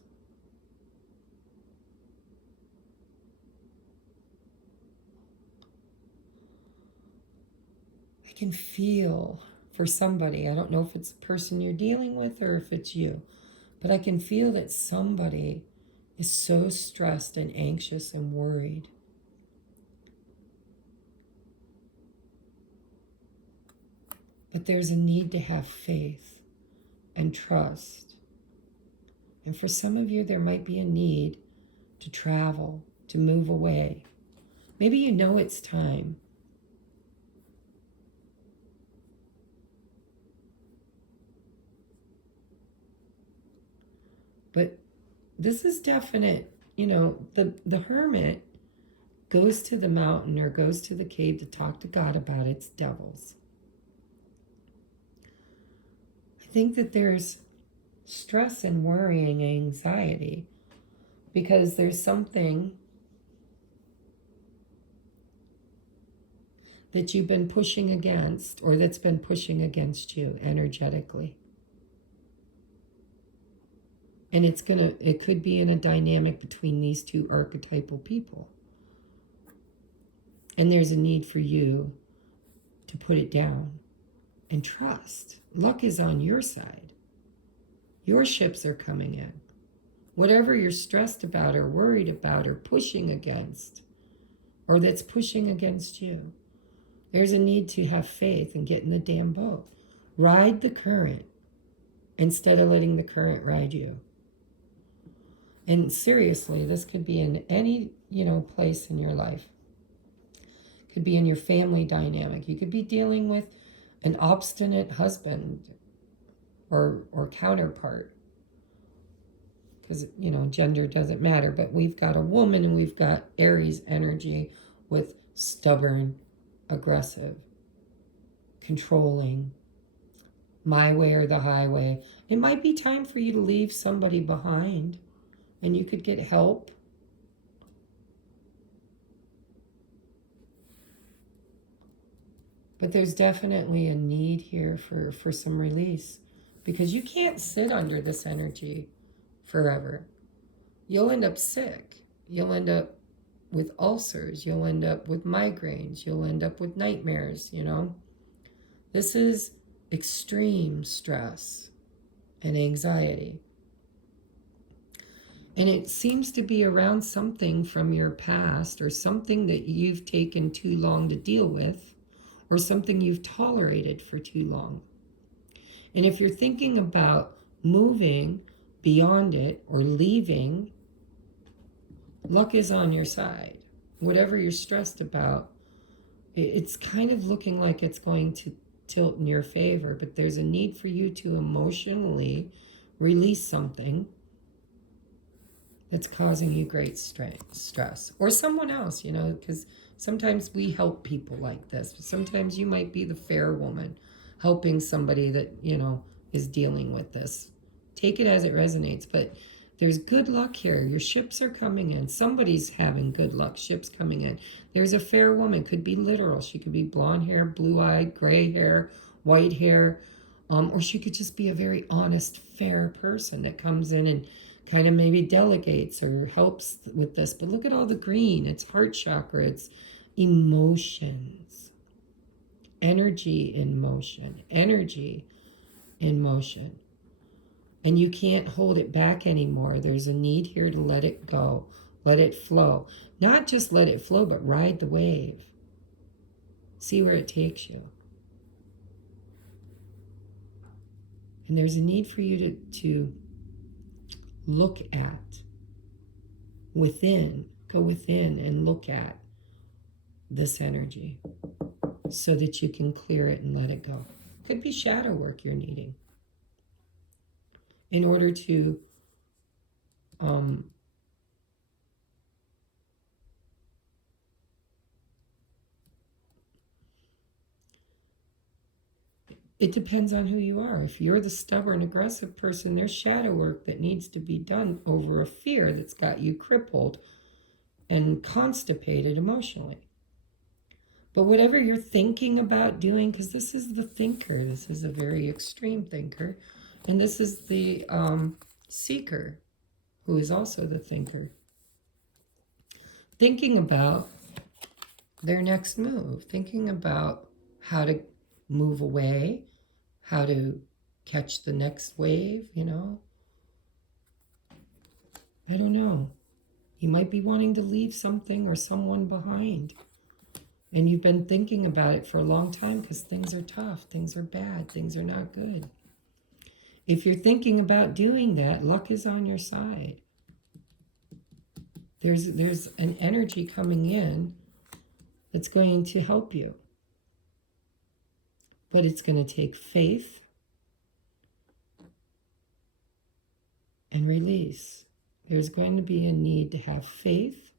I can feel for somebody, I don't know if it's the person you're dealing with or if it's you, but I can feel that somebody is so stressed and anxious and worried. But there's a need to have faith and trust. And for some of you, there might be a need to travel, to move away. Maybe you know it's time. But this is definite. You know, the hermit goes to the mountain or goes to the cave to talk to God about its devils. I think that there's stress and worrying and anxiety because there's something that you've been pushing against or that's been pushing against you energetically. And it could be in a dynamic between these two archetypal people. And there's a need for you to put it down and trust. Luck is on your side. Your ships are coming in. Whatever you're stressed about or worried about or pushing against, or that's pushing against you, there's a need to have faith and get in the damn boat. Ride the current instead of letting the current ride you. And seriously, this could be in any, place in your life. Could be in your family dynamic. You could be dealing with an obstinate husband or counterpart. Because, gender doesn't matter. But we've got a woman and we've got Aries energy with stubborn, aggressive, controlling, my way or the highway. It might be time for you to leave somebody behind. And you could get help. But there's definitely a need here for some release. Because you can't sit under this energy forever. You'll end up sick. You'll end up with ulcers. You'll end up with migraines. You'll end up with nightmares, This is extreme stress and anxiety. And it seems to be around something from your past or something that you've taken too long to deal with or something you've tolerated for too long. And if you're thinking about moving beyond it or leaving, luck is on your side. Whatever you're stressed about, it's kind of looking like it's going to tilt in your favor, but there's a need for you to emotionally release something that's causing you great stress. Or someone else, because sometimes we help people like this. Sometimes you might be the fair woman helping somebody that, is dealing with this. Take it as it resonates, but there's good luck here. Your ships are coming in. Somebody's having good luck, ships coming in. There's a fair woman, could be literal. She could be blonde hair, blue-eyed, gray hair, white hair, or she could just be a very honest, fair person that comes in and kind of maybe delegates or helps with this. But look at all the green. It's heart chakra. It's emotions. Energy in motion. Energy in motion. And you can't hold it back anymore. There's a need here to let it go. Let it flow. Not just let it flow, but ride the wave. See where it takes you. And there's a need for you to look at within, go within and look at this energy so that you can clear it and let it go. Could be shadow work you're needing in order to it depends on who you are. If you're the stubborn, aggressive person, there's shadow work that needs to be done over a fear that's got you crippled and constipated emotionally. But whatever you're thinking about doing, because this is the thinker, this is a very extreme thinker, and this is the seeker, who is also the thinker. Thinking about their next move, thinking about how to move away, how to catch the next wave, you know. I don't know. You might be wanting to leave something or someone behind. And you've been thinking about it for a long time because things are tough, things are bad, things are not good. If you're thinking about doing that, luck is on your side. There's an energy coming in that's going to help you. But it's going to take faith and release. There's going to be a need to have faith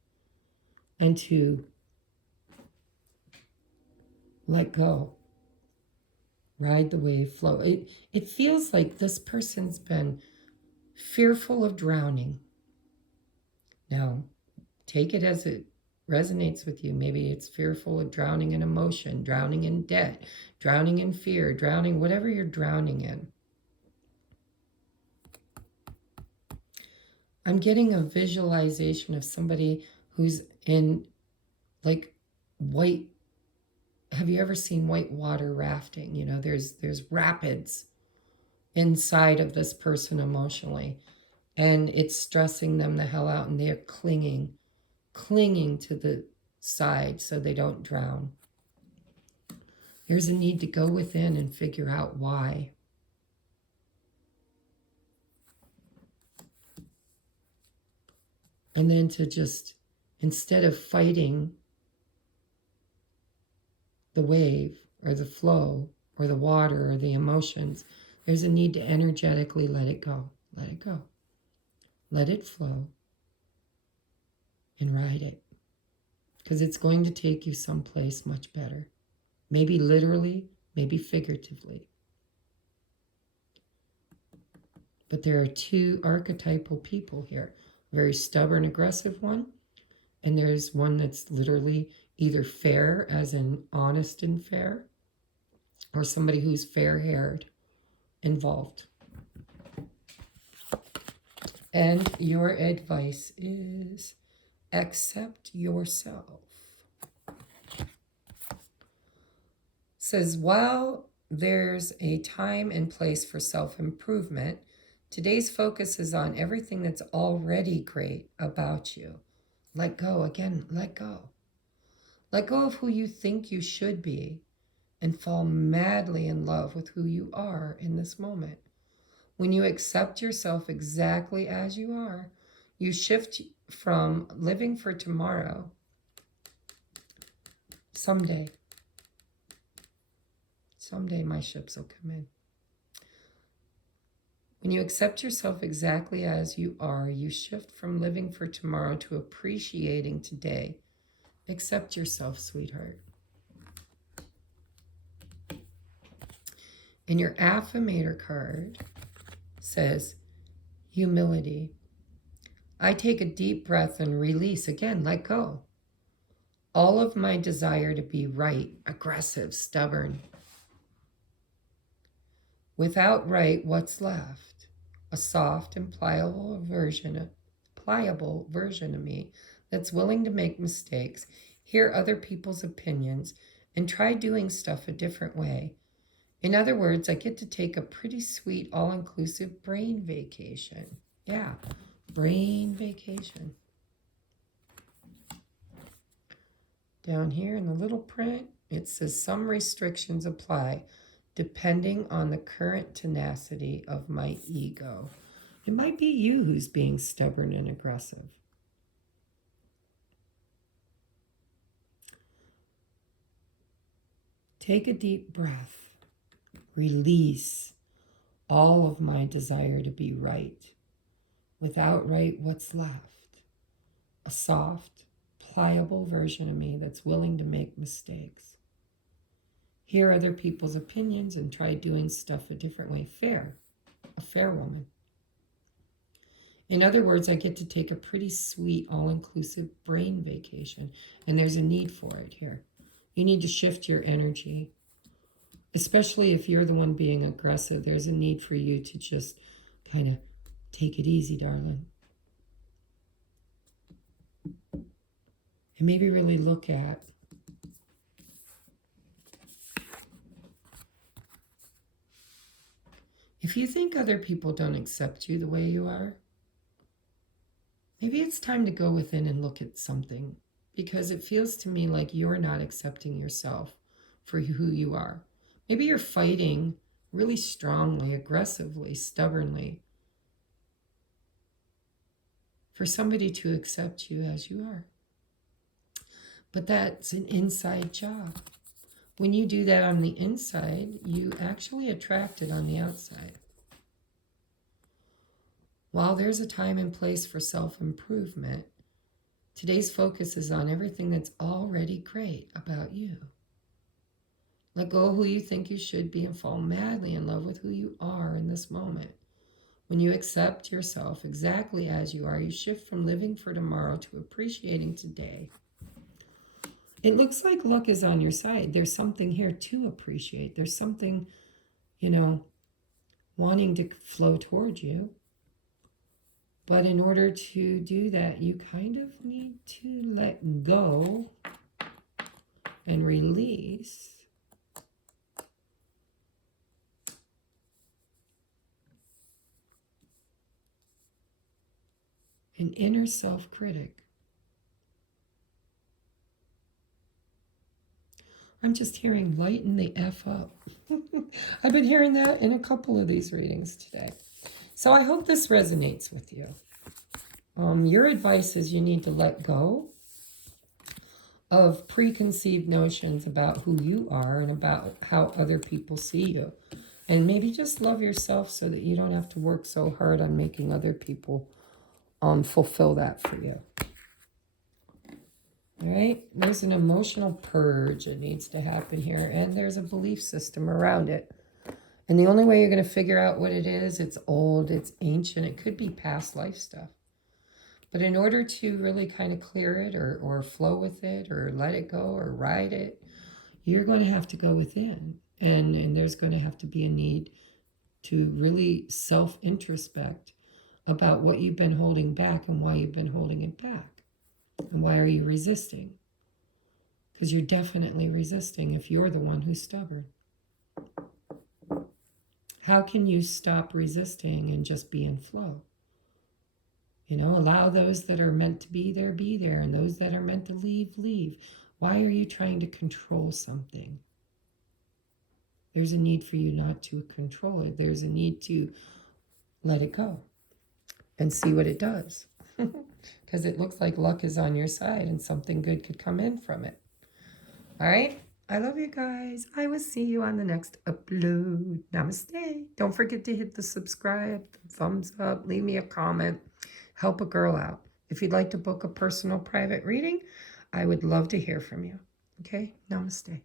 and to let go. Ride the wave, flow. It feels like this person's been fearful of drowning. Now, take it as it resonates with you. Maybe it's fearful of drowning in emotion, drowning in debt, drowning in fear, drowning, whatever you're drowning in. I'm getting a visualization of somebody who's in like white. Have you ever seen white water rafting? You know, there's rapids inside of this person emotionally, and it's stressing them the hell out, and they're clinging to the side so they don't drown. There's a need to go within and figure out why. And then to just, instead of fighting the wave or the flow or the water or the emotions, there's a need to energetically let it go. Let it go. Let it flow and ride it. Because it's going to take you someplace much better. Maybe literally, maybe figuratively. But there are two archetypal people here. A very stubborn, aggressive one. And there's one that's literally either fair, as in honest and fair, or somebody who's fair-haired involved. And your advice is accept yourself. Says, while there's a time and place for self-improvement, today's focus is on everything that's already great about you. Let go. Again, let go. Let go of who you think you should be and fall madly in love with who you are in this moment. When you accept yourself exactly as you are, you shift from living for tomorrow, someday my ships will come in. When you accept yourself exactly as you are, you shift from living for tomorrow to appreciating today. Accept yourself, sweetheart. And your affirmator card says, humility. I take a deep breath and release. Again, let go. All of my desire to be right, aggressive, stubborn. Without right, what's left? a soft and pliable version of me that's willing to make mistakes, hear other people's opinions, and try doing stuff a different way. In other words, I get to take a pretty sweet, all-inclusive brain vacation. Yeah, brain vacation. Down here in the little print, it says some restrictions apply depending on the current tenacity of my ego. It might be you who's being stubborn and aggressive. Take a deep breath. Release all of my desire to be right. Without right, what's left? A soft, pliable version of me that's willing to make mistakes. Hear other people's opinions and try doing stuff a different way. Fair. A fair woman. In other words, I get to take a pretty sweet, all-inclusive brain vacation. And there's a need for it here. You need to shift your energy. Especially if you're the one being aggressive, there's a need for you to just kind of take it easy, darling. And maybe really look at if you think other people don't accept you the way you are, maybe it's time to go within and look at something, because it feels to me like you're not accepting yourself for who you are. Maybe you're fighting really strongly, aggressively, stubbornly for somebody to accept you as you are. But that's an inside job. When you do that on the inside, you actually attract it on the outside. While there's a time and place for self-improvement, today's focus is on everything that's already great about you. Let go of who you think you should be and fall madly in love with who you are in this moment. When you accept yourself exactly as you are, you shift from living for tomorrow to appreciating today. It looks like luck is on your side. There's something here to appreciate. There's something, wanting to flow towards you. But in order to do that, you kind of need to let go and release an inner self-critic. I'm just hearing lighten the F up. I've been hearing that in a couple of these readings today. So I hope this resonates with you. Your advice is you need to let go of preconceived notions about who you are and about how other people see you. And maybe just love yourself so that you don't have to work so hard on making other people fulfill that for you. All right, there's an emotional purge that needs to happen here, and there's a belief system around it. And the only way you're going to figure out what it is, it's old, it's ancient, it could be past life stuff. But in order to really kind of clear it or flow with it or let it go or ride it, you're going to have to go within. And there's going to have to be a need to really self-introspect about what you've been holding back and why you've been holding it back. And why are you resisting? Because you're definitely resisting if you're the one who's stubborn. How can you stop resisting and just be in flow? Allow those that are meant to be there, and those that are meant to leave, leave. Why are you trying to control something? There's a need for you not to control it. There's a need to let it go and see what it does. Because it looks like luck is on your side and something good could come in from it. All right? I love you guys. I will see you on the next upload. Namaste. Don't forget to hit the subscribe, the thumbs up, leave me a comment. Help a girl out. If you'd like to book a personal private reading, I would love to hear from you. Okay? Namaste.